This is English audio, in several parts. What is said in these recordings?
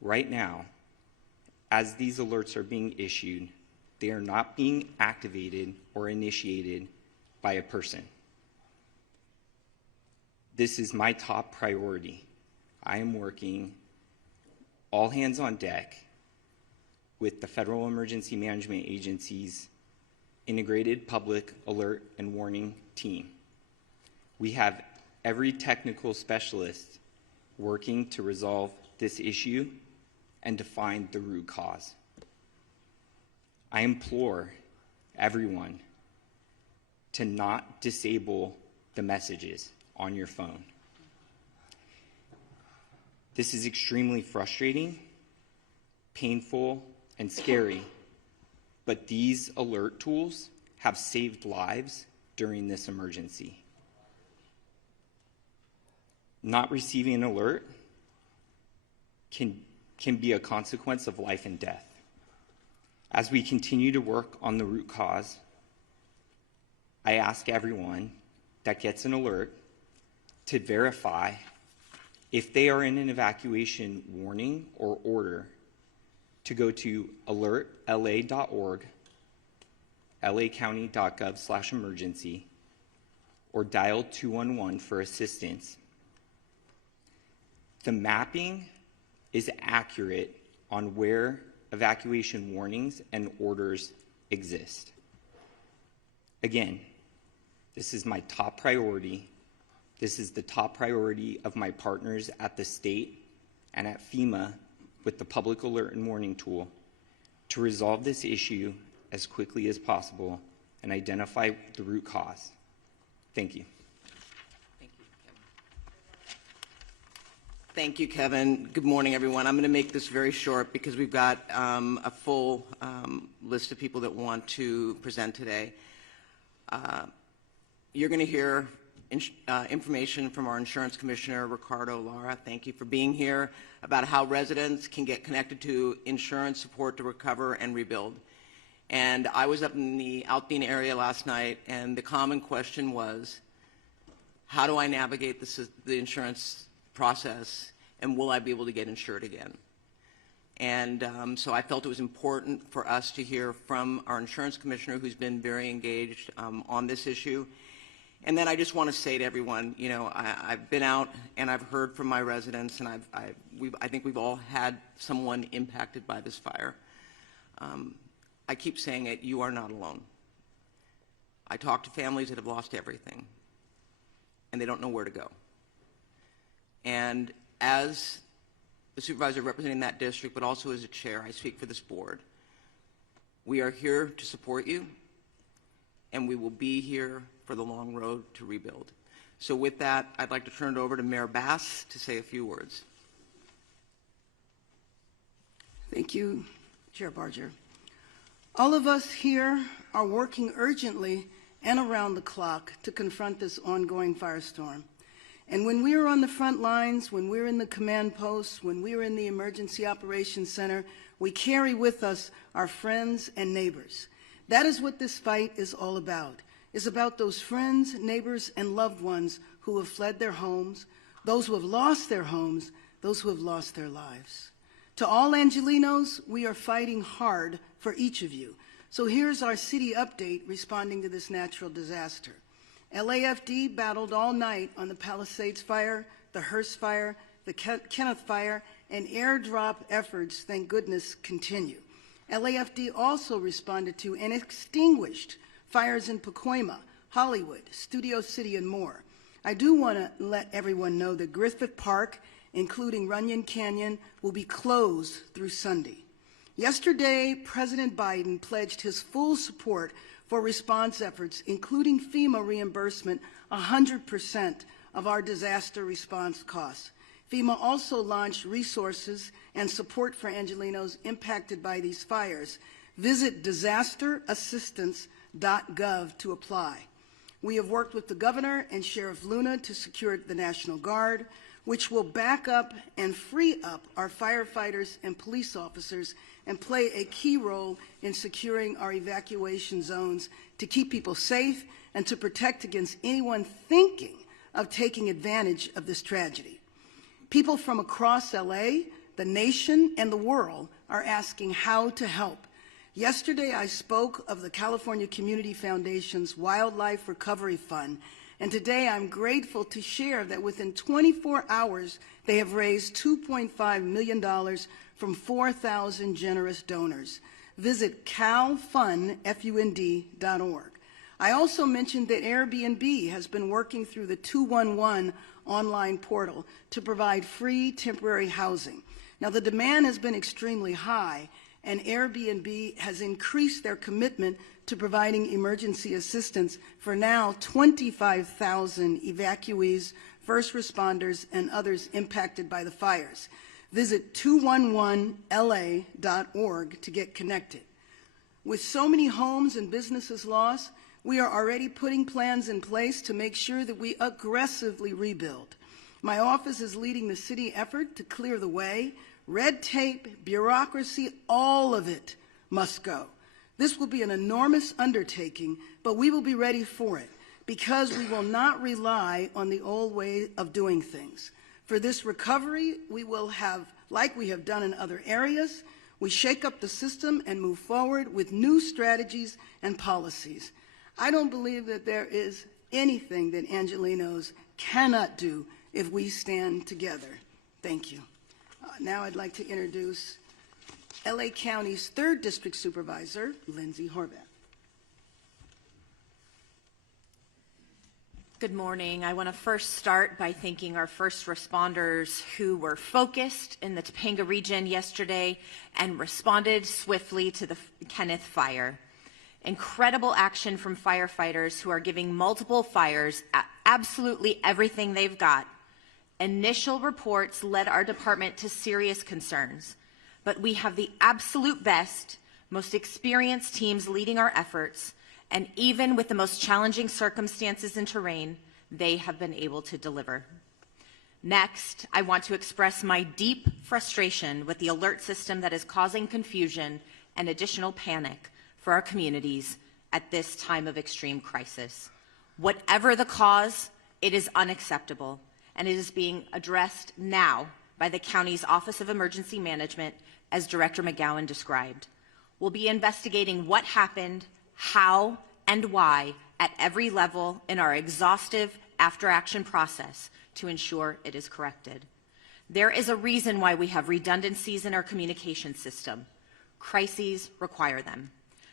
Right now, as these alerts are being issued, they are not being activated or initiated by a person. This is my top priority. I am working all hands on deck with the Federal Emergency Management Agency's Integrated Public Alert and Warning Team. We have every technical specialist working to resolve this issue and to find the root cause. I implore everyone to not disable the messages on your phone. This is extremely frustrating, painful, and scary, but these alert tools have saved lives during this emergency. Not receiving an alert can be a consequence of life and death. As we continue to work on the root cause, I ask everyone that gets an alert to verify if they are in an evacuation warning or order to go to alertla.org, lacounty.gov/emergency, or dial 211 for assistance. The mapping is accurate on where evacuation warnings and orders exist. Again, this is my top priority. This is the top priority of my partners at the state and at FEMA with the Public Alert and Warning Tool to resolve this issue as quickly as possible and identify the root cause. Thank you. Thank you, Kevin. Good morning, everyone. I'm going to make this very short because we've got a full list of people that want to present today. You're going to hear information from our Insurance Commissioner, Ricardo Lara. Thank you for being here, about how residents can get connected to insurance support to recover and rebuild. And I was up in the Alpine area last night, and the common question was, how do I navigate the insurance process, and will I be able to get insured again? And so I felt it was important for us to hear from our Insurance Commissioner, who's been very engaged on this issue. And then I just want to say to everyone, you know, I've been out and I've heard from my residents, and I think we've all had someone impacted by this fire. I keep saying it, you are not alone. I talk to families that have lost everything, and they don't know where to go. And as the supervisor representing that district, but also as a chair, I speak for this board. We are here to support you, and we will be here for the long road to rebuild. So with that, I'd like to turn it over to Mayor Bass to say a few words. Thank you, Chair Barger. All of us here are working urgently and around the clock to confront this ongoing firestorm. And when we are on the front lines, when we're in the command posts, when we're in the Emergency Operations Center, we carry with us our friends and neighbors. That is what this fight is all about. It's about those friends, neighbors, and loved ones who have fled their homes, those who have lost their homes, those who have lost their lives. To all Angelenos, we are fighting hard for each of you. So here's our city update responding to this natural disaster. LAFD battled all night on the Palisades fire, the Hearst fire, the Kenneth fire, and airdrop efforts, thank goodness, continue. LAFD also responded to and extinguished fires in Pacoima, Hollywood, Studio City, and more. I do want to let everyone know that Griffith Park, including Runyon Canyon, will be closed through Sunday. Yesterday, President Biden pledged his full support for response efforts, including FEMA reimbursement, 100% of our disaster response costs. FEMA also launched resources and support for Angelenos impacted by these fires. Visit disasterassistance.gov to apply. We have worked with the Governor and Sheriff Luna to secure the National Guard, which will back up and free up our firefighters and police officers and play a key role in securing our evacuation zones to keep people safe and to protect against anyone thinking of taking advantage of this tragedy. People from across LA, The nation and the world are asking how to help. Yesterday, I spoke of the California Community Foundation's Wildlife Recovery Fund, and today I'm grateful to share that within 24 hours, they have raised $2.5 million from 4,000 generous donors. Visit calfund.org. I also mentioned that Airbnb has been working through the 211 online portal to provide free temporary housing. Now, the demand has been extremely high, and Airbnb has increased their commitment to providing emergency assistance for now 25,000 evacuees, first responders, and others impacted by the fires. Visit 211la.org to get connected. With so many homes and businesses lost, we are already putting plans in place to make sure that we aggressively rebuild. My office is leading the city effort to clear the way. Red tape, bureaucracy, all of it must go. This will be an enormous undertaking, but we will be ready for it because we will not rely on the old way of doing things. For this recovery, we will have, like we have done in other areas, we shake up the system and move forward with new strategies and policies. I don't believe that there is anything that Angelenos cannot do if we stand together. Thank you. Now I'd like to introduce LA County's 3rd District Supervisor, Lindsay Horvath. Good morning. I want to first start by thanking our first responders who were focused in the Topanga region yesterday and responded swiftly to the Kenneth fire. Incredible action from firefighters who are giving multiple fires absolutely everything they've got. Initial reports led our department to serious concerns, but we have the absolute best, most experienced teams leading our efforts, and even with the most challenging circumstances and terrain, they have been able to deliver. Next, I want to express my deep frustration with the alert system that is causing confusion and additional panic for our communities at this time of extreme crisis. Whatever the cause, it is unacceptable, and it is being addressed now by the county's Office of Emergency Management, as Director McGowan described. We'll be investigating what happened, how, and why at every level in our exhaustive after-action process to ensure it is corrected. There is a reason why we have redundancies in our communication system. Crises require them.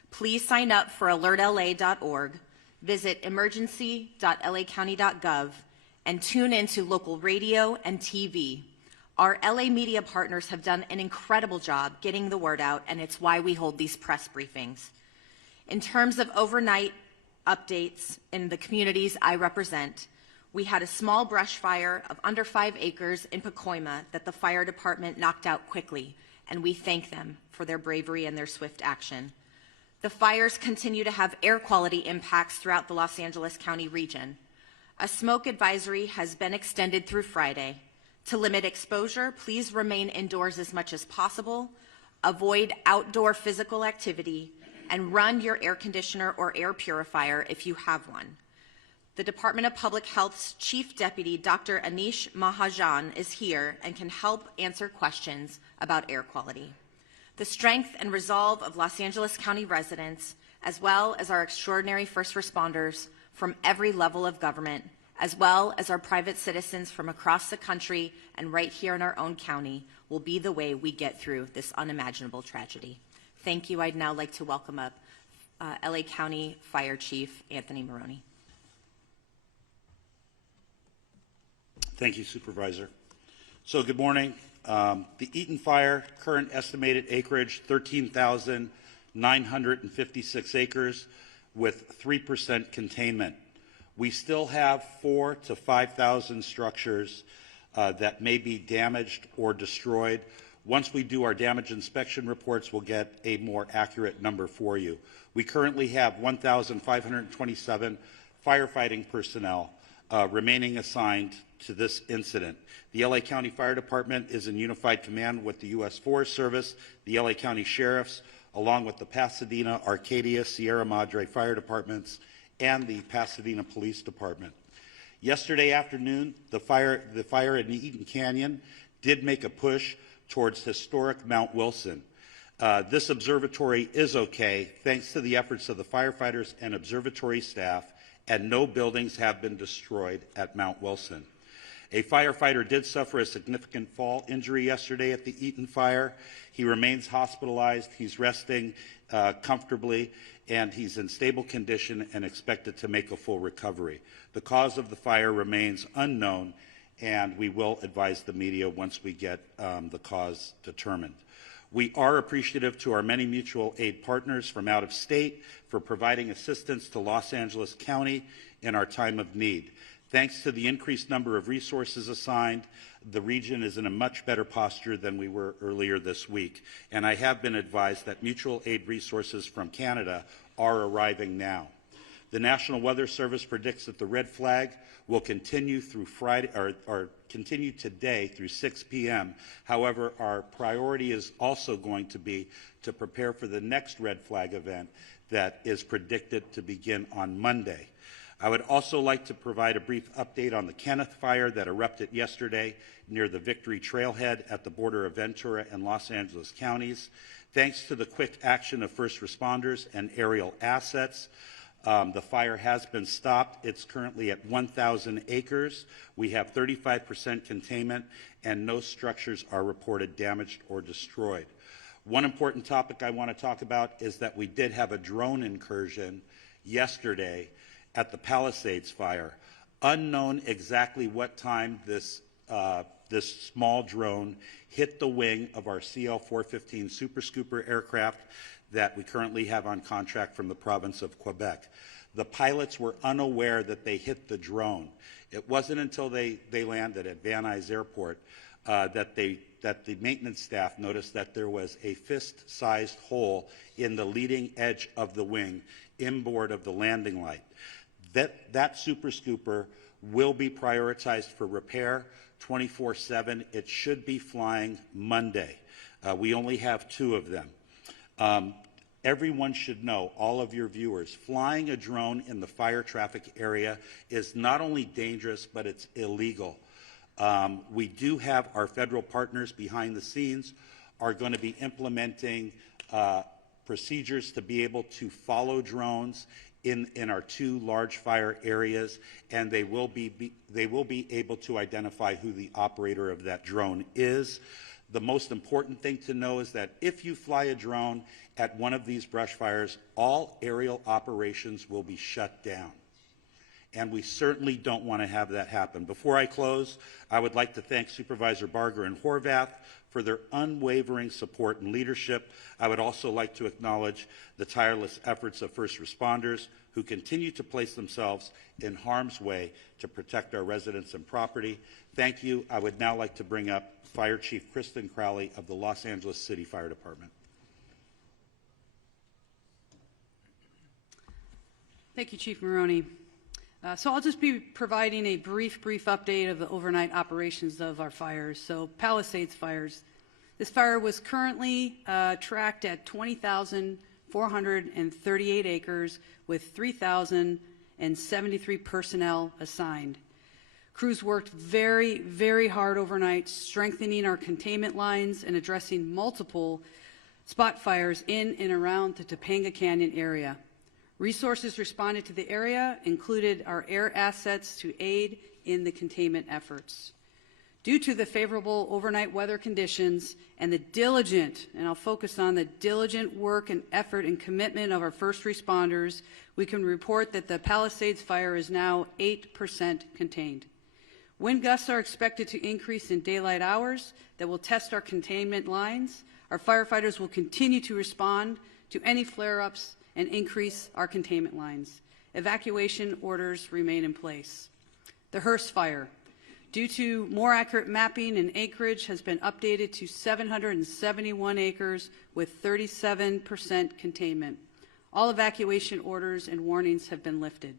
Please sign up for alertla.org, visit emergency.lacounty.gov, and tune into local radio and TV. Our LA media partners have done an incredible job getting the word out, and it's why we hold these press briefings. In terms of overnight updates in the communities I represent, we had a small brush fire of under 5 acres in Pacoima that the fire department knocked out quickly, and we thank them for their bravery and their swift action. The fires continue to have air quality impacts throughout the Los Angeles County region. A smoke advisory has been extended through Friday. To limit exposure, please remain indoors as much as possible, avoid outdoor physical activity, and run your air conditioner or air purifier if you have one. The Department of Public Health's Chief Deputy, Dr. Anish Mahajan, is here and can help answer questions about air quality. The strength and resolve of Los Angeles County residents, as well as our extraordinary first responders from every level of government, as well as our private citizens from across the country and right here in our own county, will be the way we get through this unimaginable tragedy. Thank you. I'd now like to welcome up LA County Fire Chief Anthony Maroney. Thank you, Supervisor. So good morning. The Eaton Fire, current estimated acreage, 13,956 acres with 3% containment. We still have 4,000 to 5,000 structures that may be damaged or destroyed. Once we do our damage inspection reports, we'll get a more accurate number for you. We currently have 1,527 firefighting personnel remaining assigned to this incident. The LA County Fire Department is in unified command with the U.S. Forest Service, the LA County Sheriffs, along with the Pasadena, Arcadia, Sierra Madre Fire Departments, and the Pasadena Police Department. Yesterday afternoon, the fire in the Eaton Canyon did make a push, towards historic Mount Wilson. This observatory is okay thanks to the efforts of the firefighters and observatory staff, and no buildings have been destroyed at Mount Wilson. A firefighter did suffer a significant fall injury yesterday at the Eaton fire. He remains hospitalized. He's resting comfortably, and he's in stable condition and expected to make a full recovery. The cause of the fire remains unknown, and we will advise the media once we get the cause determined. We are appreciative to our many mutual aid partners from out of state for providing assistance to Los Angeles County in our time of need. Thanks to the increased number of resources assigned, the region is in a much better posture than we were earlier this week. And I have been advised that mutual aid resources from Canada are arriving now. The National Weather Service predicts that the red flag will continue through Friday, or continue today through 6 p.m. However, our priority is also going to be to prepare for the next red flag event that is predicted to begin on Monday. I would also like to provide a brief update on the Kenneth fire that erupted yesterday near the Victory Trailhead at the border of Ventura and Los Angeles counties. Thanks to the quick action of first responders and aerial assets, the fire has been stopped. It's currently at 1,000 acres. We have 35% containment, and no structures are reported damaged or destroyed. One important topic I want to talk about is that we did have a drone incursion yesterday at the Palisades fire. Unknown exactly what time this small drone hit the wing of our CL-415 Super Scooper aircraft that we currently have on contract from the province of Quebec. The pilots were unaware that they hit the drone. It wasn't until they landed at Van Nuys Airport that the maintenance staff noticed that there was a fist-sized hole in the leading edge of the wing inboard of the landing light. That Super Scooper will be prioritized for repair 24/7. It should be flying Monday. We only have 2 of them. Everyone should know, all of your viewers, flying a drone in the fire traffic area is not only dangerous, but it's illegal. We do have our federal partners behind the scenes are going to be implementing procedures to be able to follow drones in our 2 large fire areas, and they will be able to identify who the operator of that drone is. The most important thing to know is that if you fly a drone at one of these brush fires, all aerial operations will be shut down. And we certainly don't want to have that happen. Before I close, I would like to thank Supervisor Barger and Horvath for their unwavering support and leadership. I would also like to acknowledge the tireless efforts of first responders who continue to place themselves in harm's way to protect our residents and property. Thank you. I would now like to bring up Fire Chief Kristen Crowley of the Los Angeles City Fire Department. Thank you, Chief Maroney. So I'll just be providing a brief update of the overnight operations of our fires. So Palisades fires. This fire was currently tracked at 20,438 acres with 3,073 personnel assigned. Crews worked very, very hard overnight, strengthening our containment lines and addressing multiple spot fires in and around the Topanga Canyon area. Resources responded to the area included our air assets to aid in the containment efforts. Due to the favorable overnight weather conditions and the diligent, and I'll focus on the diligent work and effort and commitment of our first responders, we can report that the Palisades fire is now 8% contained. Wind gusts are expected to increase in daylight hours that will test our containment lines. Our firefighters will continue to respond to any flare-ups and increase our containment lines. Evacuation orders remain in place. The Hearst fire, due to more accurate mapping and acreage, has been updated to 771 acres with 37% containment. All evacuation orders and warnings have been lifted.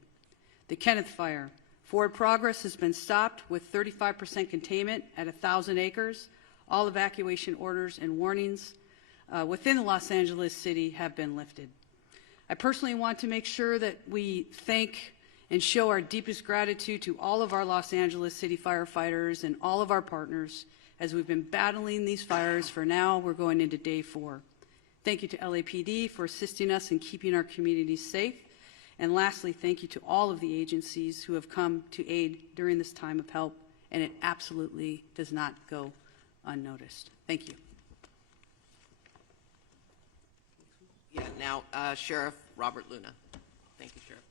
The Kenneth fire, forward progress has been stopped with 35% containment at 1,000 acres. All evacuation orders and warnings within Los Angeles City have been lifted. I personally want to make sure that we thank and show our deepest gratitude to all of our Los Angeles City firefighters and all of our partners. as we've been battling these fires for now, we're going into day 4. Thank you to LAPD for assisting us in keeping our communities safe. And lastly, thank you to all of the agencies who have come to aid during this time of help, and it absolutely does not go unnoticed. Thank you. Yeah, now, Sheriff Robert Luna. Thank you, Sheriff.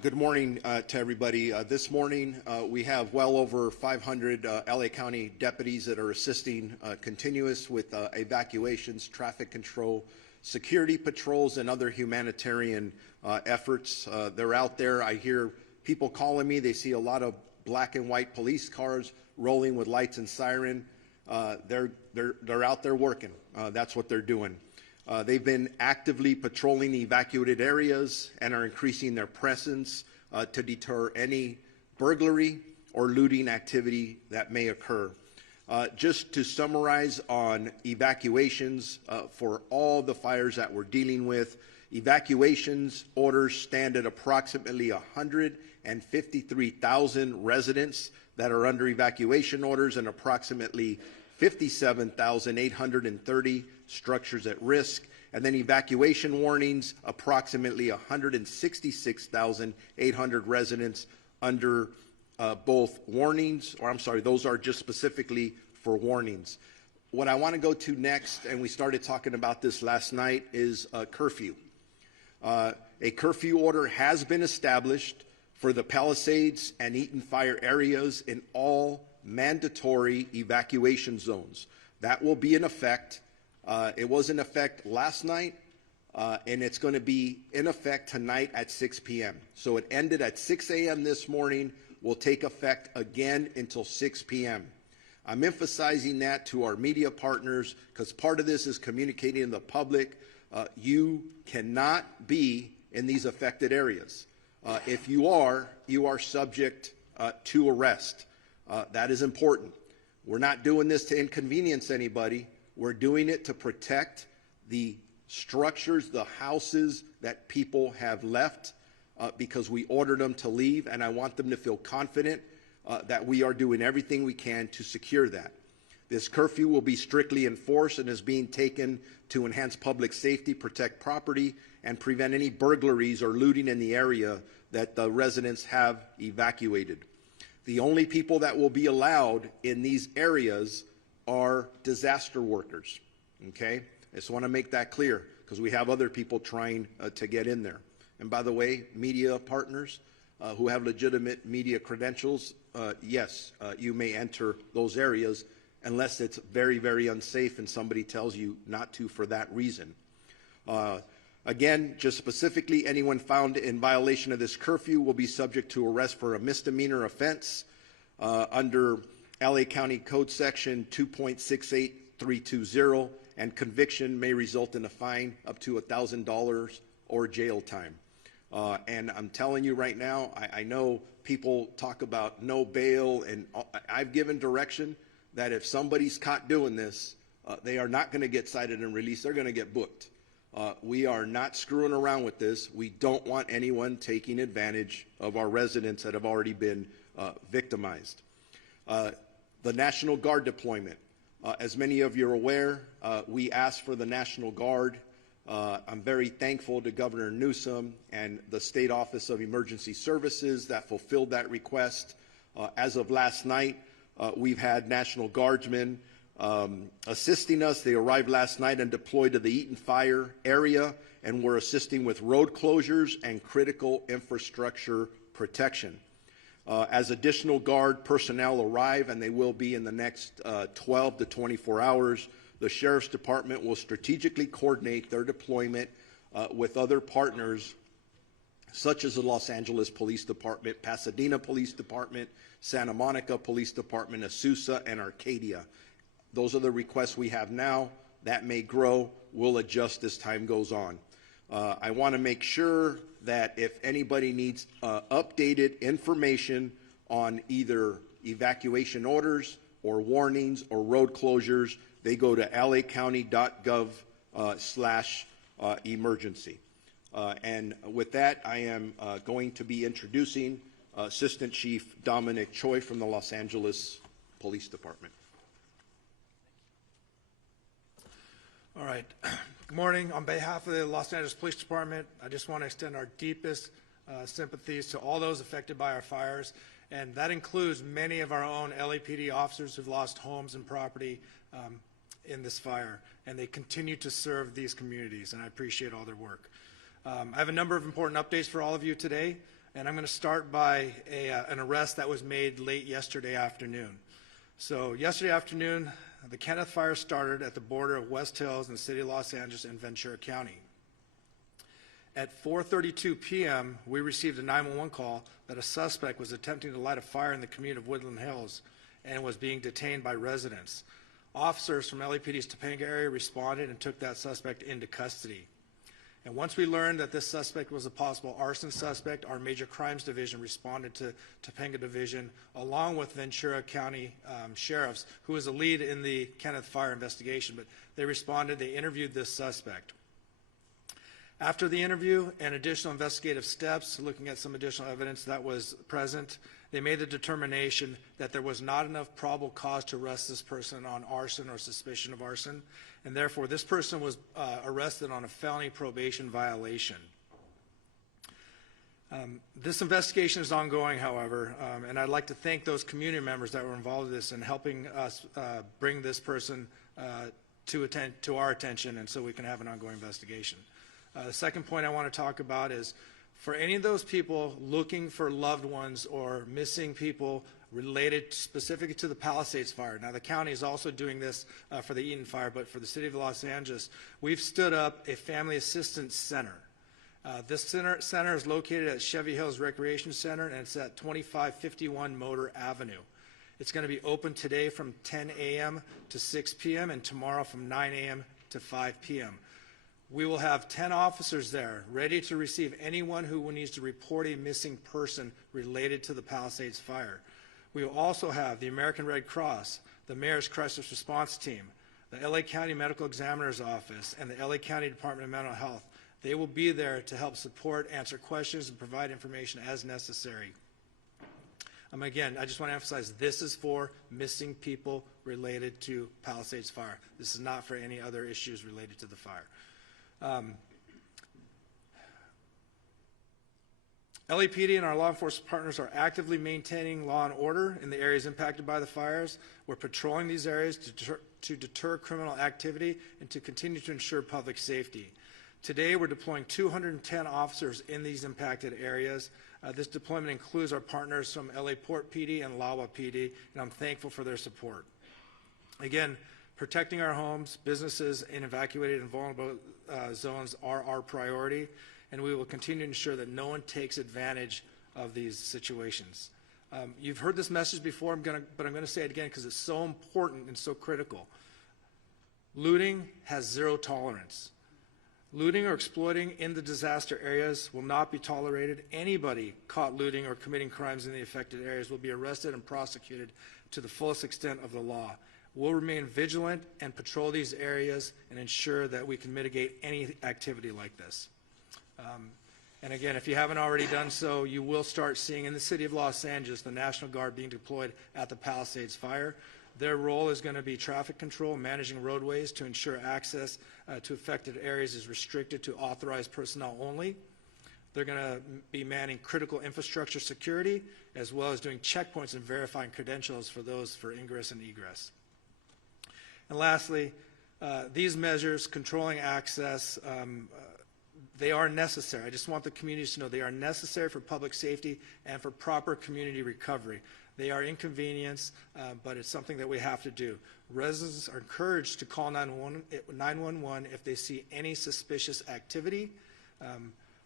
Good morning to everybody. This morning we have well over 500 LA County deputies that are assisting continuous with evacuations, traffic control, security patrols, and other humanitarian efforts. They're out there. I hear people calling me. They see a lot of black and white police cars rolling with lights and siren. They're out there working. That's what they're doing. They've been actively patrolling evacuated areas and are increasing their presence to deter any burglary or looting activity that may occur. Just to summarize on evacuations for all the fires that we're dealing with, evacuations orders stand at approximately 153,000 residents that are under evacuation orders and approximately 57,830 structures at risk, and then evacuation warnings, approximately 166,800 residents under both warnings, or I'm sorry, those are just specifically for warnings. What I want to go to next, and we started talking about this last night, is a curfew. A curfew order has been established for the Palisades and Eaton fire areas in all mandatory evacuation zones. That will be in effect. It was in effect last night, and it's going to be in effect tonight at 6 p.m. So it ended at 6 a.m. this morning, will take effect again until 6 p.m. I'm emphasizing that to our media partners because part of this is communicating to the public. You cannot be in these affected areas. If you are subject to arrest. That is important. We're not doing this to inconvenience anybody. We're doing it to protect the structures, the houses that people have left because we ordered them to leave, and I want them to feel confident that we are doing everything we can to secure that. This curfew will be strictly enforced and is being taken to enhance public safety, protect property, and prevent any burglaries or looting in the area that the residents have evacuated. The only people that will be allowed in these areas are disaster workers, okay? I just want to make that clear because we have other people trying to get in there. And by the way, media partners who have legitimate media credentials, yes, you may enter those areas unless it's very, very unsafe and somebody tells you not to for that reason. Again, just specifically, anyone found in violation of this curfew will be subject to arrest for a misdemeanor offense under LA County Code Section 2.68320, and conviction may result in a fine up to $1,000 or jail time. And I'm telling you right now, I know people talk about no bail, and I've given direction that if somebody's caught doing this, they are not going to get cited and released. They're going to get booked. We are not screwing around with this. We don't want anyone taking advantage of our residents that have already been victimized. The National Guard deployment. As many of you are aware, we asked for the National Guard. I'm very thankful to Governor Newsom and the State Office of Emergency Services that fulfilled that request. As of last night, we've had National Guardsmen assisting us. They arrived last night and deployed to the Eaton Fire area, and were assisting with road closures and critical infrastructure protection. As additional Guard personnel arrive, and they will be in the next 12 to 24 hours, the Sheriff's Department will strategically coordinate their deployment with other partners such as the Los Angeles Police Department, Pasadena Police Department, Santa Monica Police Department, Azusa, and Arcadia. Those are the requests we have now. That may grow. We'll adjust as time goes on. I want to make sure that if anybody needs updated information on either evacuation orders or warnings or road closures, they go to lacounty.gov/emergency. And with that, I am going to be introducing Assistant Chief Dominic Choi from the Los Angeles Police Department. All right. Good morning. On behalf of the Los Angeles Police Department, I just want to extend our deepest sympathies to all those affected by our fires, and that includes many of our own LAPD officers who've lost homes and property in this fire, and they continue to serve these communities, and I appreciate all their work. I have a number of important updates for all of you today, and I'm going to start by an arrest that was made late yesterday afternoon. So yesterday afternoon, the Kenneth fire started at the border of West Hills in the city of Los Angeles and Ventura County. At 4:32 p.m., we received a 911 call that a suspect was attempting to light a fire in the community of Woodland Hills and was being detained by residents. Officers from LAPD's Topanga area responded and took that suspect into custody. And once we learned that this suspect was a possible arson suspect, our Major Crimes Division responded to Topanga Division along with Ventura County sheriffs, who was a lead in the Kenneth fire investigation. But they responded, they interviewed this suspect. After the interview and additional investigative steps, looking at some additional evidence that was present, they made the determination that there was not enough probable cause to arrest this person on arson or suspicion of arson, and therefore this person was arrested on a felony probation violation. This investigation is ongoing, however, and I'd like to thank those community members that were involved in this and helping us bring this person to our attention, and so we can have an ongoing investigation. The second point I want to talk about is for any of those people looking for loved ones or missing people related specifically to the Palisades fire. Now, the county is also doing this for the Eaton fire, but for the city of Los Angeles, we've stood up a family assistance center. This center is located at Chevy Hills Recreation Center, and it's at 2551 Motor Avenue. It's going to be open today from 10 a.m. to 6 p.m. and tomorrow from 9 a.m. to 5 p.m. We will have 10 officers there ready to receive anyone who needs to report a missing person related to the Palisades fire. We will also have the American Red Cross, the Mayor's Crisis Response Team, the LA County Medical Examiner's Office, and the LA County Department of Mental Health. They will be there to help support, answer questions, and provide information as necessary. Again, I just want to emphasize this is for missing people related to Palisades fire. This is not for any other issues related to the fire. LAPD and our law enforcement partners are actively maintaining law and order in the areas impacted by the fires. We're patrolling these areas to deter criminal activity and to continue to ensure public safety. Today, we're deploying 210 officers in these impacted areas. This deployment includes our partners from LA Port PD and LAWA PD, and I'm thankful for their support. Again, protecting our homes, businesses, and evacuated and vulnerable zones are our priority, and we will continue to ensure that no one takes advantage of these situations. You've heard this message before, but I'm going to say it again because it's so important and so critical. Looting has zero tolerance. Looting or exploiting in the disaster areas will not be tolerated. Anybody caught looting or committing crimes in the affected areas will be arrested and prosecuted to the fullest extent of the law. We'll remain vigilant and patrol these areas and ensure that we can mitigate any activity like this. And again, if you haven't already done so, you will start seeing in the city of Los Angeles the National Guard being deployed at the Palisades fire. Their role is going to be traffic control, managing roadways to ensure access to affected areas is restricted to authorized personnel only. They're going to be manning critical infrastructure security, as well as doing checkpoints and verifying credentials for those for ingress and egress. And lastly, these measures, controlling access, they are necessary. I just want the communities to know they are necessary for public safety and for proper community recovery. They are inconvenience, but it's something that we have to do. Residents are encouraged to call 911 if they see any suspicious activity.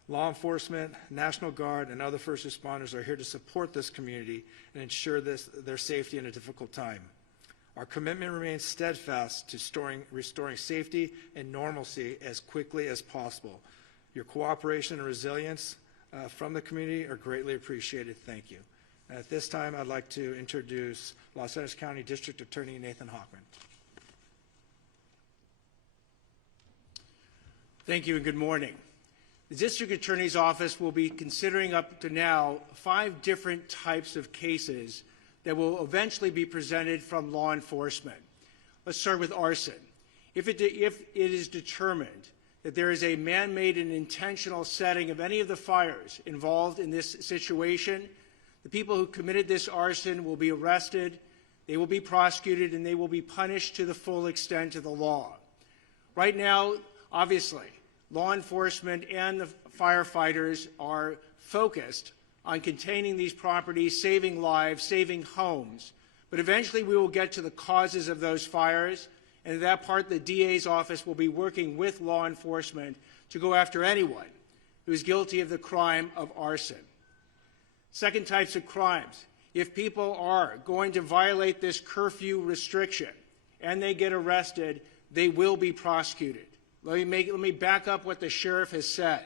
Law enforcement, National Guard, and other first responders are here to support this community and ensure their safety in a difficult time. Our commitment remains steadfast to restoring safety and normalcy as quickly as possible. Your cooperation and resilience from the community are greatly appreciated. Thank you. And at this time, I'd like to introduce Los Angeles County District Attorney Nathan Hockman. Thank you and good morning. The District Attorney's Office will be considering up to now 5 different types of cases that will eventually be presented from law enforcement. Let's start with arson. If it is determined that there is a man-made and intentional setting of any of the fires involved in this situation, the people who committed this arson will be arrested, they will be prosecuted, and they will be punished to the full extent of the law. Right now, obviously, law enforcement and the firefighters are focused on containing these properties, saving lives, saving homes. But eventually we will get to the causes of those fires, and at that part the DA's office will be working with law enforcement to go after anyone who is guilty of the crime of arson. Second types of crimes. If people are going to violate this curfew restriction and they get arrested, they will be prosecuted. Let me back up what the sheriff has said.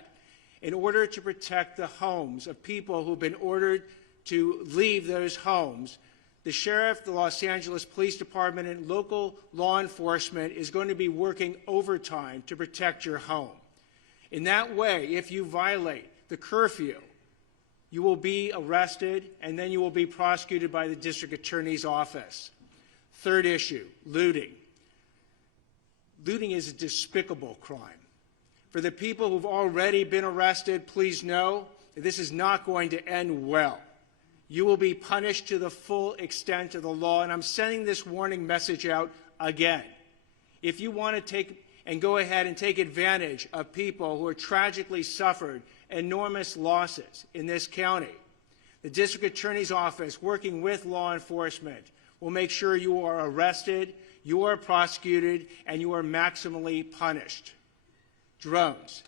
In order to protect the homes of people who've been ordered to leave those homes, the sheriff, the Los Angeles Police Department, and local law enforcement is going to be working overtime to protect your home. In that way, if you violate the curfew, you will be arrested and then you will be prosecuted by the district attorney's office. Third issue, looting. Looting is a despicable crime. For the people who've already been arrested, please know that this is not going to end well. You will be punished to the full extent of the law, and I'm sending this warning message out again. If you want to take and go ahead and take advantage of people who have tragically suffered enormous losses in this county, the district attorney's office, working with law enforcement, will make sure you are arrested, you are prosecuted, and you are maximally punished. Drones.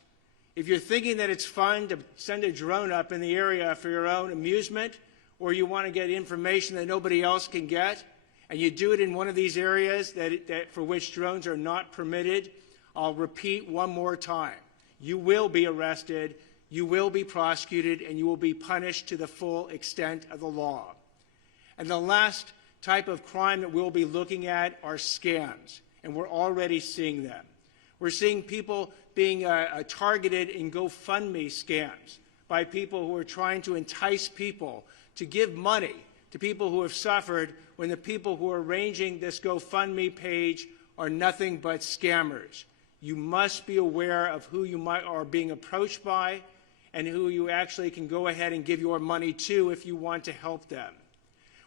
If you're thinking that it's fun to send a drone up in the area for your own amusement, or you want to get information that nobody else can get, and you do it in one of these areas for which drones are not permitted, I'll repeat one more time. You will be arrested, you will be prosecuted, and you will be punished to the full extent of the law. And the last type of crime that we'll be looking at are scams, and we're already seeing them. We're seeing people being targeted in GoFundMe scams by people who are trying to entice people to give money to people who have suffered when the people who are arranging this GoFundMe page are nothing but scammers. You must be aware of who you are being approached by and who you actually can go ahead and give your money to if you want to help them.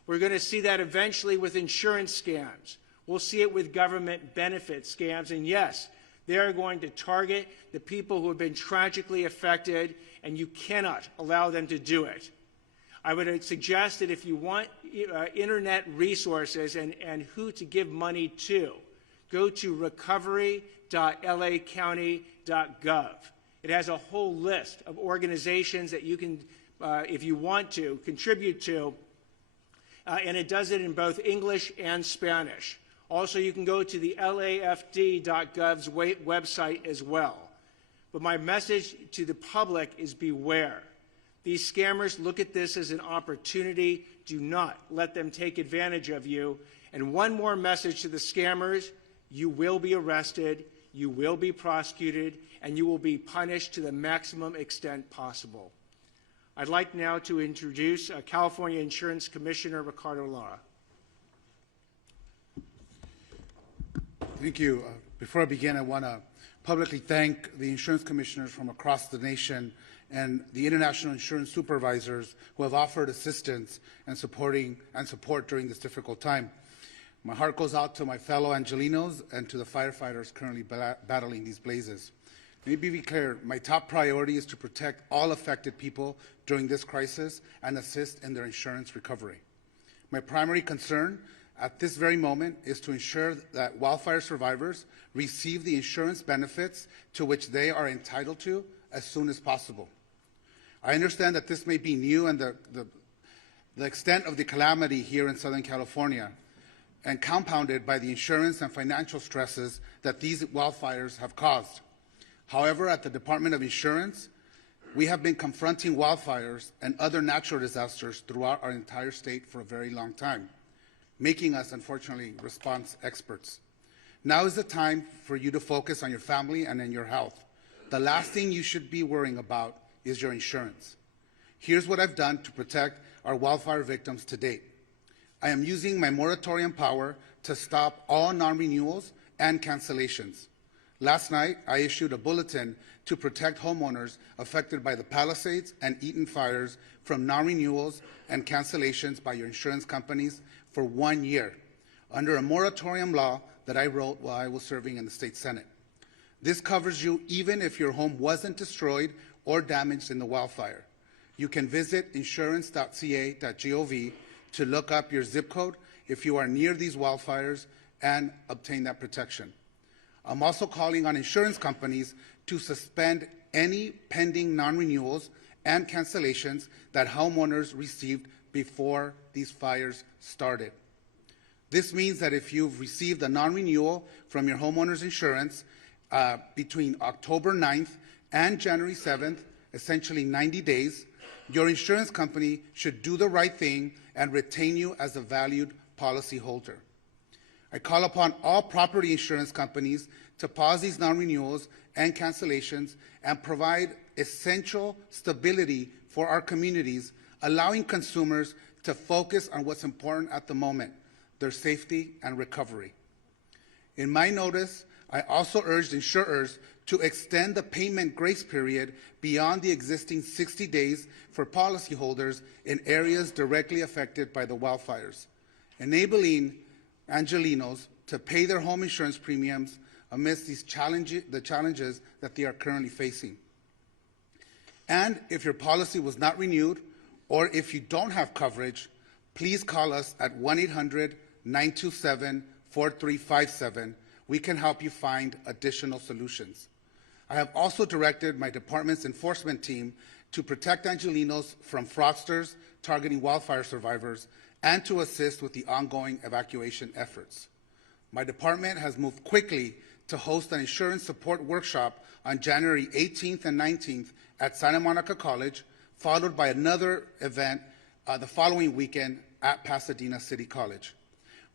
We're going to see that eventually with insurance scams. We'll see it with government benefit scams. And yes, they are going to target the people who have been tragically affected, and you cannot allow them to do it. I would suggest that if you want internet resources and who to give money to, go to recovery.lacounty.gov. It has a whole list of organizations that you can, if you want to, contribute to, and it does it in both English and Spanish. Also, you can go to the LAFD.gov's website as well. But my message to the public is beware. These scammers look at this as an opportunity. Do not let them take advantage of you. And one more message to the scammers: you will be arrested, you will be prosecuted, and you will be punished to the maximum extent possible. I'd like now to introduce California Insurance Commissioner Ricardo Lara. Thank you. Before I begin, I want to publicly thank the insurance commissioners from across the nation and the international insurance supervisors who have offered assistance and support during this difficult time. My heart goes out to my fellow Angelinos and to the firefighters currently battling these blazes. Let me be clear, my top priority is to protect all affected people during this crisis and assist in their insurance recovery. My primary concern at this very moment is to ensure that wildfire survivors receive the insurance benefits to which they are entitled to as soon as possible. I understand that this may be new and the extent of the calamity here in Southern California, and compounded by the insurance and financial stresses that these wildfires have caused. However, at the Department of Insurance, we have been confronting wildfires and other natural disasters throughout our entire state for a very long time, making us, unfortunately, response experts. Now is the time for you to focus on your family and on your health. the last thing you should be worrying about is your insurance. Here's what I've done to protect our wildfire victims to date. I am using my moratorium power to stop all non-renewals and cancellations. Last night, I issued a bulletin to protect homeowners affected by the Palisades and Eaton fires from non-renewals and cancellations by your insurance companies for 1 year, under a moratorium law that I wrote while I was serving in the state Senate. This covers you even if your home wasn't destroyed or damaged in the wildfire. You can visit insurance.ca.gov to look up your zip code if you are near these wildfires and obtain that protection. I'm also calling on insurance companies to suspend any pending non-renewals and cancellations that homeowners received before these fires started. This means that if you've received a non-renewal from your homeowner's insurance between October 9th and January 7th, essentially 90 days, your insurance company should do the right thing and retain you as a valued policyholder. I call upon all property insurance companies to pause these non-renewals and cancellations and provide essential stability for our communities, allowing consumers to focus on what's important at the moment, their safety and recovery. In my notice, I also urged insurers to extend the payment grace period beyond the existing 60 days for policyholders in areas directly affected by the wildfires, enabling Angelenos to pay their home insurance premiums amidst the challenges that they are currently facing. And if your policy was not renewed, or if you don't have coverage, please call us at 1-800-927-4357. We can help you find additional solutions. I have also directed my department's enforcement team to protect Angelenos from fraudsters targeting wildfire survivors and to assist with the ongoing evacuation efforts. My department has moved quickly to host an insurance support workshop on January 18th and 19th at Santa Monica College, followed by another event the following weekend at Pasadena City College.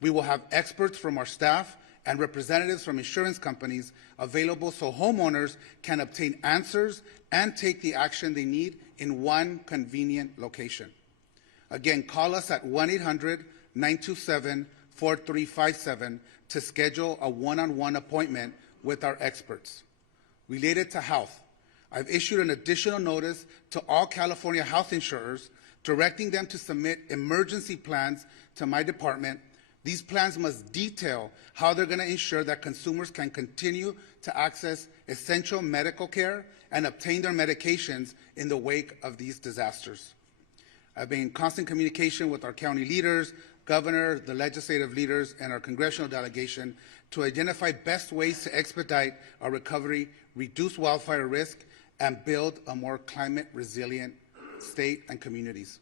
We will have experts from our staff and representatives from insurance companies available so homeowners can obtain answers and take the action they need in one convenient location. Again, call us at 1-800-927-4357 to schedule a one-on-one appointment with our experts. Related to health, I've issued an additional notice to all California health insurers directing them to submit emergency plans to my department. These plans must detail how they're going to ensure that consumers can continue to access essential medical care and obtain their medications in the wake of these disasters. I've been in constant communication with our county leaders, governor, the legislative leaders, and our congressional delegation to identify best ways to expedite our recovery, reduce wildfire risk, and build a more climate-resilient state and communities.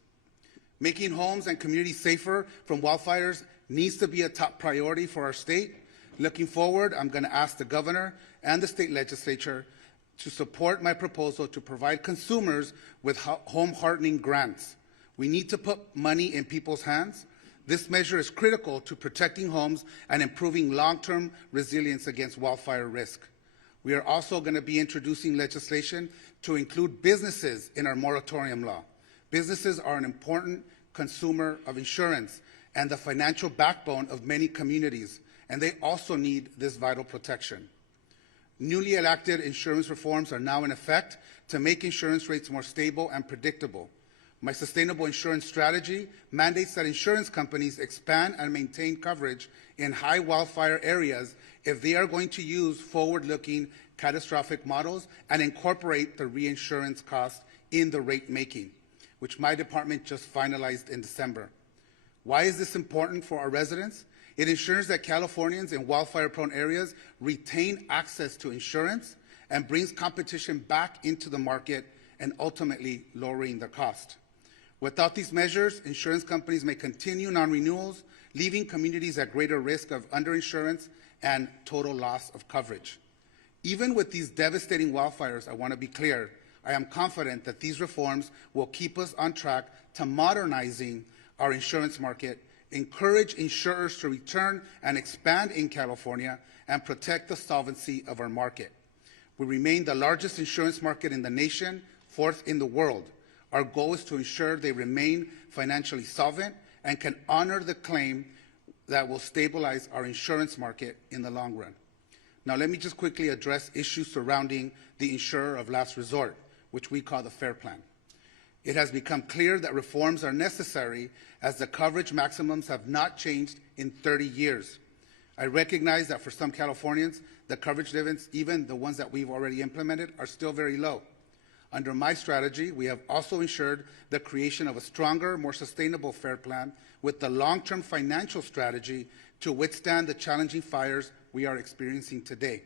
Making homes and communities safer from wildfires needs to be a top priority for our state. Looking forward, I'm going to ask the governor and the state legislature to support my proposal to provide consumers with home hardening grants. We need to put money in people's hands. This measure is critical to protecting homes and improving long-term resilience against wildfire risk. We are also going to be introducing legislation to include businesses in our moratorium law. Businesses are an important consumer of insurance and the financial backbone of many communities, and they also need this vital protection. Newly enacted insurance reforms are now in effect to make insurance rates more stable and predictable. My sustainable insurance strategy mandates that insurance companies expand and maintain coverage in high wildfire areas if they are going to use forward-looking catastrophic models and incorporate the reinsurance cost in the rate making, which my department just finalized in December. Why is this important for our residents? It ensures that Californians in wildfire-prone areas retain access to insurance and brings competition back into the market and ultimately lowering the cost. Without these measures, insurance companies may continue non-renewals, leaving communities at greater risk of underinsurance and total loss of coverage. Even with these devastating wildfires, I want to be clear, I am confident that these reforms will keep us on track to modernizing our insurance market, encourage insurers to return and expand in California, and protect the solvency of our market. We remain the largest insurance market in the nation, fourth in the world. Our goal is to ensure they remain financially solvent and can honor the claim that will stabilize our insurance market in the long run. Now, let me just quickly address issues surrounding the insurer of last resort, which we call the FAIR Plan. It has become clear that reforms are necessary as the coverage maximums have not changed in 30 years. I recognize that for some Californians, the coverage limits, even the ones that we've already implemented, are still very low. Under my strategy, we have also ensured the creation of a stronger, more sustainable FAIR Plan with the long-term financial strategy to withstand the challenging fires we are experiencing today.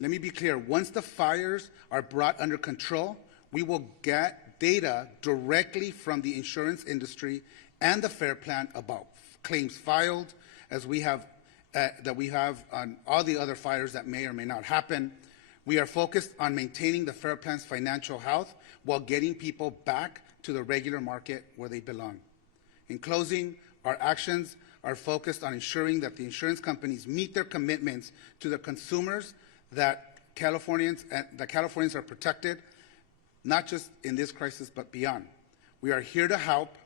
Let me be clear, once the fires are brought under control, we will get data directly from the insurance industry and the FAIR Plan about claims filed, as we have that we have on all the other fires that may or may not happen. We are focused on maintaining the FAIR Plan's financial health while getting people back to the regular market where they belong. In closing, our actions are focused on ensuring that the insurance companies meet their commitments to the consumers, that Californians are protected, not just in this crisis, but beyond. We are here to help.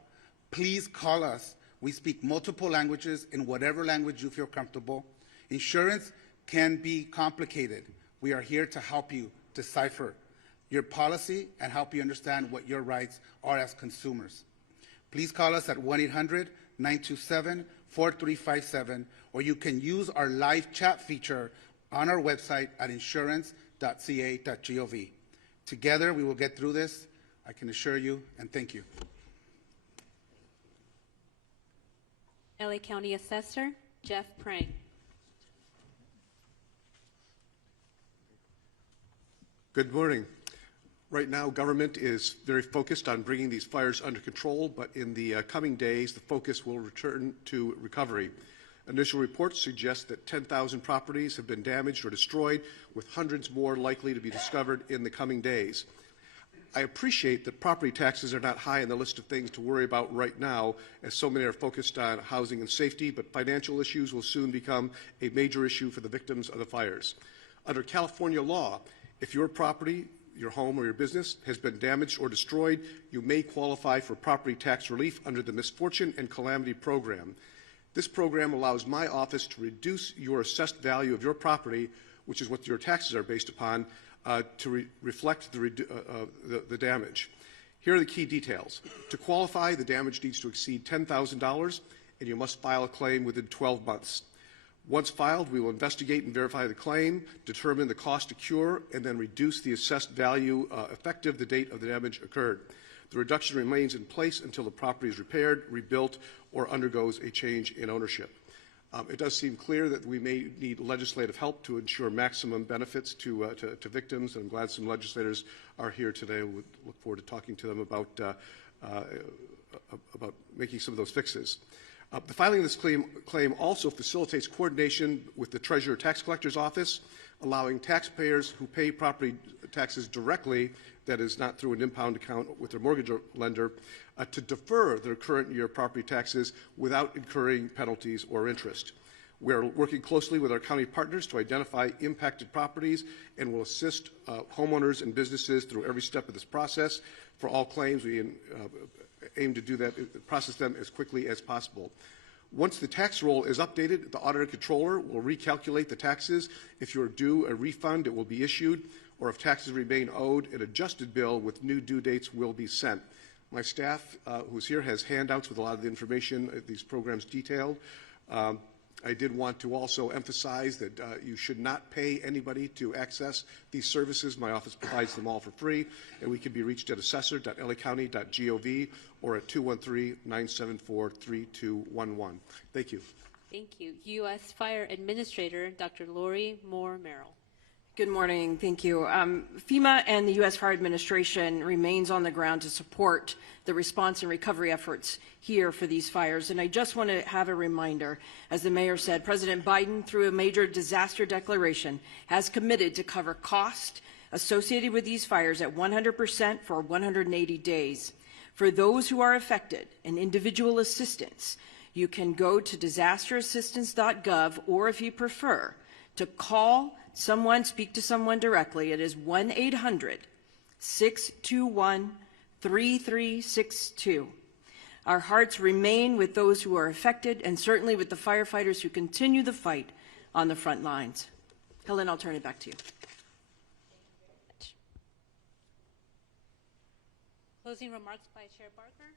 Please call us. We speak multiple languages in whatever language you feel comfortable. Insurance can be complicated. We are here to help you decipher your policy and help you understand what your rights are as consumers. Please call us at 1-800-927-4357, or you can use our live chat feature on our website at insurance.ca.gov. Together, we will get through this, I can assure you, and thank you. LA County Assessor Jeff Prang. Good morning. Right now, government is very focused on bringing these fires under control, but in the coming days, the focus will return to recovery. Initial reports suggest that 10,000 properties have been damaged or destroyed, with hundreds more likely to be discovered in the coming days. I appreciate that property taxes are not high on the list of things to worry about right now, as so many are focused on housing and safety, but financial issues will soon become a major issue for the victims of the fires. Under California law, if your property, your home or your business has been damaged or destroyed, you may qualify for property tax relief under the Misfortune and Calamity Program. This program allows my office to reduce your assessed value of your property, which is what your taxes are based upon, to reflect the damage. Here are the key details. To qualify, the damage needs to exceed $10,000, and you must file a claim within 12 months. Once filed, we will investigate and verify the claim, determine the cost to cure, and then reduce the assessed value effective the date of the damage occurred. The reduction remains in place until the property is repaired, rebuilt, or undergoes a change in ownership. It does seem clear that we may need legislative help to ensure maximum benefits to victims, and I'm glad some legislators are here today. We look forward to talking to them about making some of those fixes. The filing of this claim also facilitates coordination with the Treasurer Tax Collector's Office, allowing taxpayers who pay property taxes directly, that is not through an impound account with their mortgage lender, to defer their current year property taxes without incurring penalties or interest. We are working closely with our county partners to identify impacted properties and will assist homeowners and businesses through every step of this process. For all claims, we aim to do that, process them as quickly as possible. Once the tax roll is updated, the auditor controller will recalculate the taxes. If you're due a refund, it will be issued, or if taxes remain owed, an adjusted bill with new due dates will be sent. My staff, who's here, has handouts with a lot of the information these programs detailed. I did want to also emphasize that you should not pay anybody to access these services. My office provides them all for free, and we can be reached at assessor.lacounty.gov or at 213-974-3211. Thank you. Thank you. U.S. Fire Administrator Dr. Lori Moore Merrill. Good morning. Thank you. FEMA and the U.S. Fire Administration remains on the ground to support the response and recovery efforts here for these fires. And I just want to have a reminder, as the mayor said, President Biden, through a major disaster declaration, has committed to cover cost associated with these fires at 100% for 180 days. For those who are affected and individual assistance, You can go to disasterassistance.gov, or if you prefer, to call someone, speak to someone directly. It is 1-800-621-3362. Our hearts remain with those who are affected, and certainly with the firefighters who continue the fight on the front lines. Helen, I'll turn it back to you. Closing remarks by Chair Barker.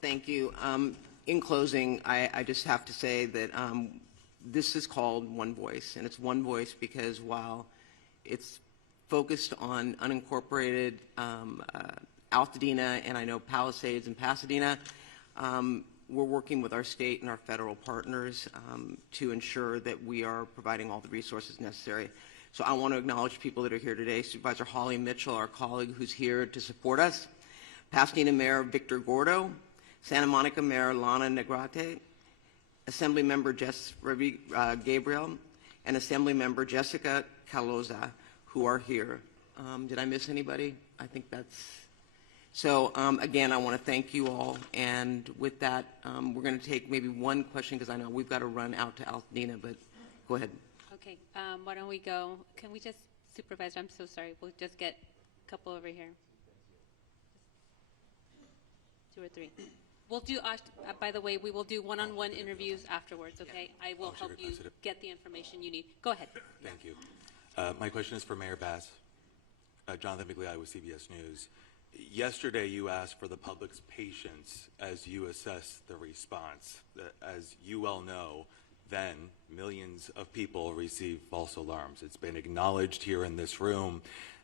Thank you. In closing, I just have to say that this is called One Voice, and it's One Voice because while it's focused on unincorporated Altadena and I know Palisades and Pasadena, we're working with our state and our federal partners to ensure that we are providing all the resources necessary. So I want to acknowledge people that are here today. Supervisor Holly Mitchell, our colleague who's here to support us. Pasadena Mayor Victor Gordo. Santa Monica Mayor Lana Negrete. Assemblymember Jess Gabriel. And Assemblymember Jessica Caloza, who are here. Did I miss anybody? I think that's... So again, I want to thank you all. And with that, we're going to take maybe one question because I know we've got to run out to Altadena, but go ahead. Okay, why don't we go? Can we just, Supervisor, I'm so sorry. We'll just get a couple over here. 2 or 3. We'll do, by the way, we will do one-on-one interviews afterwards, okay? I will help you get the information you need. Go ahead. Thank you. My question is for Mayor Bass. Jonathan Migliotti with CBS News. Yesterday, you asked for the public's patience as you assess the response. As you well know, then millions of people receive false alarms. It's been acknowledged here in this room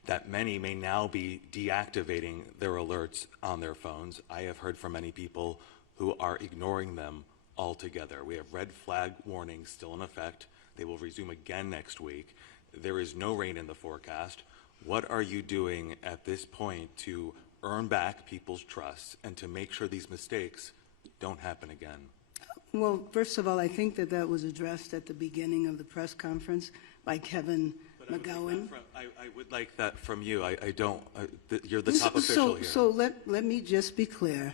that many may now be deactivating their alerts on their phones. I have heard from many people who are ignoring them altogether. We have red flag warnings still in effect. They will resume again next week. There is no rain in the forecast. What are you doing at this point to earn back people's trust and to make sure these mistakes don't happen again? Well, first of all, I think that was addressed at the beginning of the press conference by Kevin McGowan. I would like that from you. I don't, you're the top official here. So let me just be clear.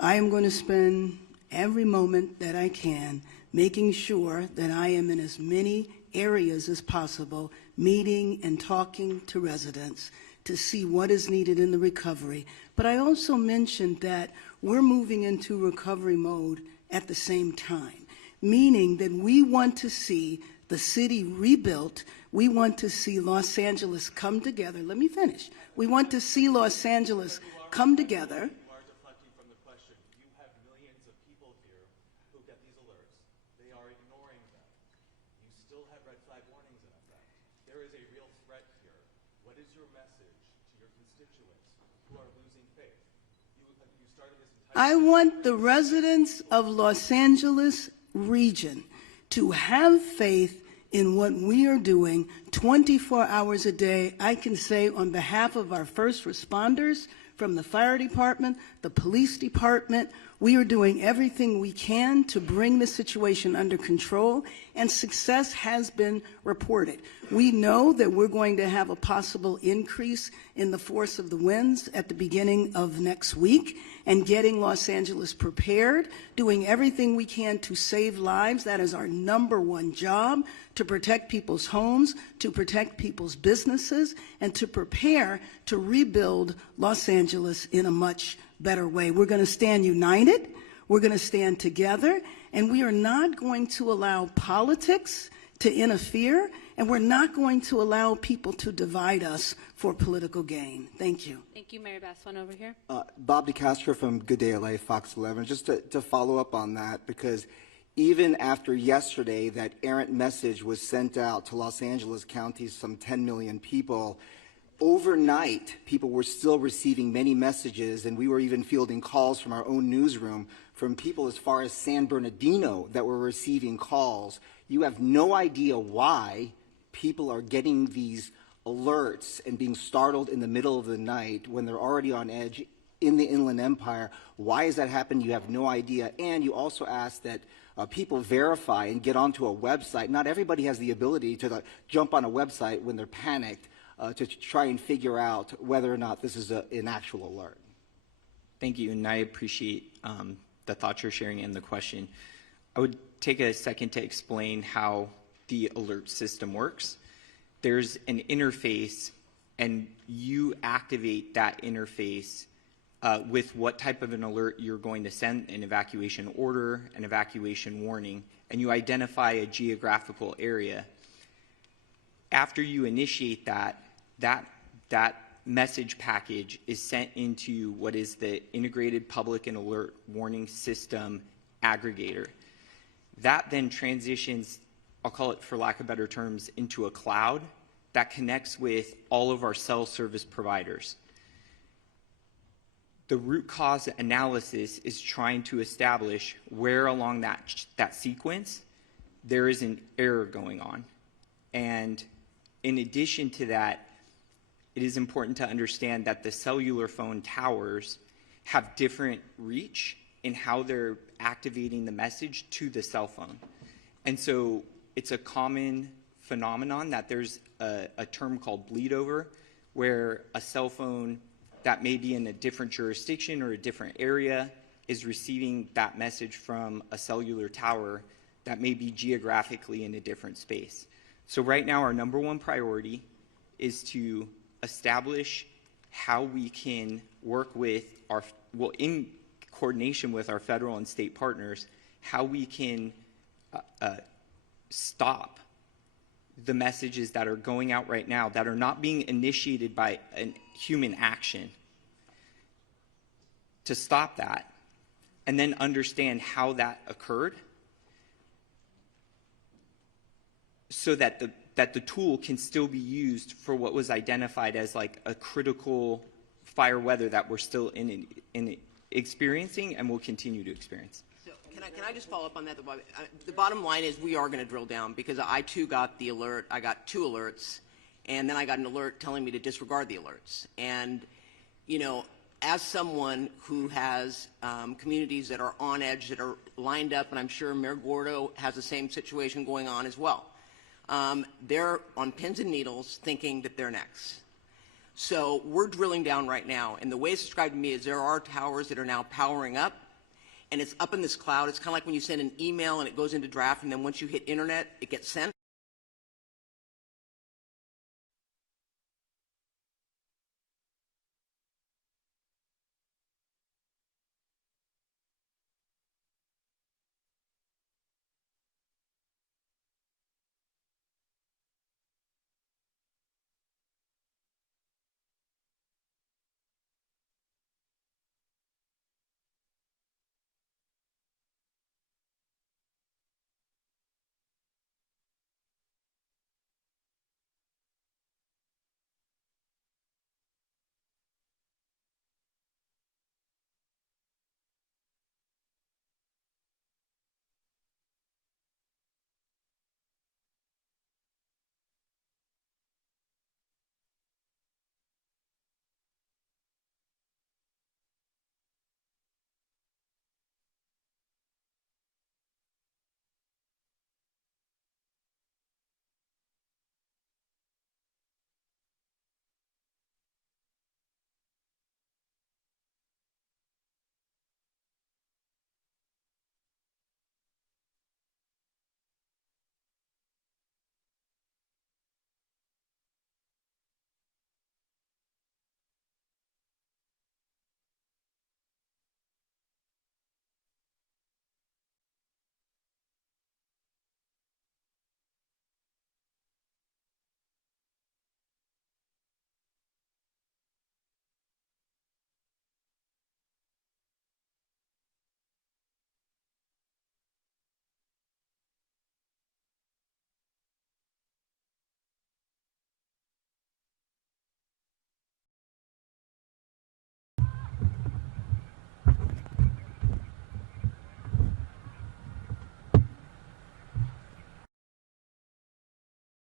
I am going to spend every moment that I can making sure that I am in as many areas as possible, meeting and talking to residents to see what is needed in the recovery. But I also mentioned that we're moving into recovery mode at the same time, meaning that we want to see the city rebuilt. We want to see Los Angeles come together. Let me finish. We want to see Los Angeles come together. You are deflecting from the question. You have millions of people here who get these alerts. They are ignoring them. You still have red flag warnings in effect. There is a real threat here. What is your message to your constituents who are losing faith? You started this entire... I want the residents of Los Angeles region to have faith in what we are doing 24 hours a day. I can say on behalf of our first responders from the fire department, the police department, we are doing everything we can to bring the situation under control, and success has been reported. We know that we're going to have a possible increase in the force of the winds at the beginning of next week, and getting Los Angeles prepared, doing everything we can to save lives. That is our #1 job, to protect people's homes, to protect people's businesses, and to prepare to rebuild Los Angeles in a much better way. We're going to stand united, we're going to stand together, and we are not going to allow politics to interfere, and we're not going to allow people to divide us for political gain. Thank you. Thank you, Mayor Bass. One over here. Bob DeCastro from Good Day LA, Fox 11. Just to follow up on that, because even after yesterday that errant message was sent out to Los Angeles County's some 10 million people, overnight, people were still receiving many messages, and we were even fielding calls from our own newsroom from people as far as San Bernardino that were receiving calls. You have no idea why people are getting these alerts and being startled in the middle of the night when they're already on edge in the Inland Empire. Why has that happened? You have no idea. And you also asked that people verify and get onto a website. Not everybody has the ability to jump on a website when they're panicked to try and figure out whether or not this is an actual alert. Thank you, and I appreciate the thoughts you're sharing and the question. I would take a second to explain how the alert system works. There's an interface, and you activate that interface with what type of an alert you're going to send, an evacuation order, an evacuation warning, and you identify a geographical area. After you initiate that message package is sent into what is the Integrated Public and Alert Warning System aggregator. That then transitions, I'll call it for lack of better terms, into a cloud that connects with all of our cell service providers. The root cause analysis is trying to establish where along that sequence there is an error going on. And in addition to that, it is important to understand that the cellular phone towers have different reach in how they're activating the message to the cell phone. And so it's a common phenomenon that there's a term called bleed over, where a cell phone that may be in a different jurisdiction or a different area is receiving that message from a cellular tower that may be geographically in a different space. So right now, our number one priority is to establish how we can work with in coordination with our federal and state partners, how we can stop the messages that are going out right now that are not being initiated by a human action, to stop that, and then understand how that occurred so that the tool can still be used for what was identified as like a critical fire weather that we're still experiencing and will continue to experience. So can I just follow up on that? The bottom line is we are going to drill down, because I too got the alert. I got 2 alerts, and then I got an alert telling me to disregard the alerts. And, you know, as someone who has communities that are on edge, that are lined up, and I'm sure Mayor Gordo has the same situation going on as well. They're on pins and needles thinking that they're next. So we're drilling down right now, and the way it's described to me is there are towers that are now powering up, and it's up in this cloud. It's kind of like when you send an email and it goes into draft, and then once you hit internet, it gets sent.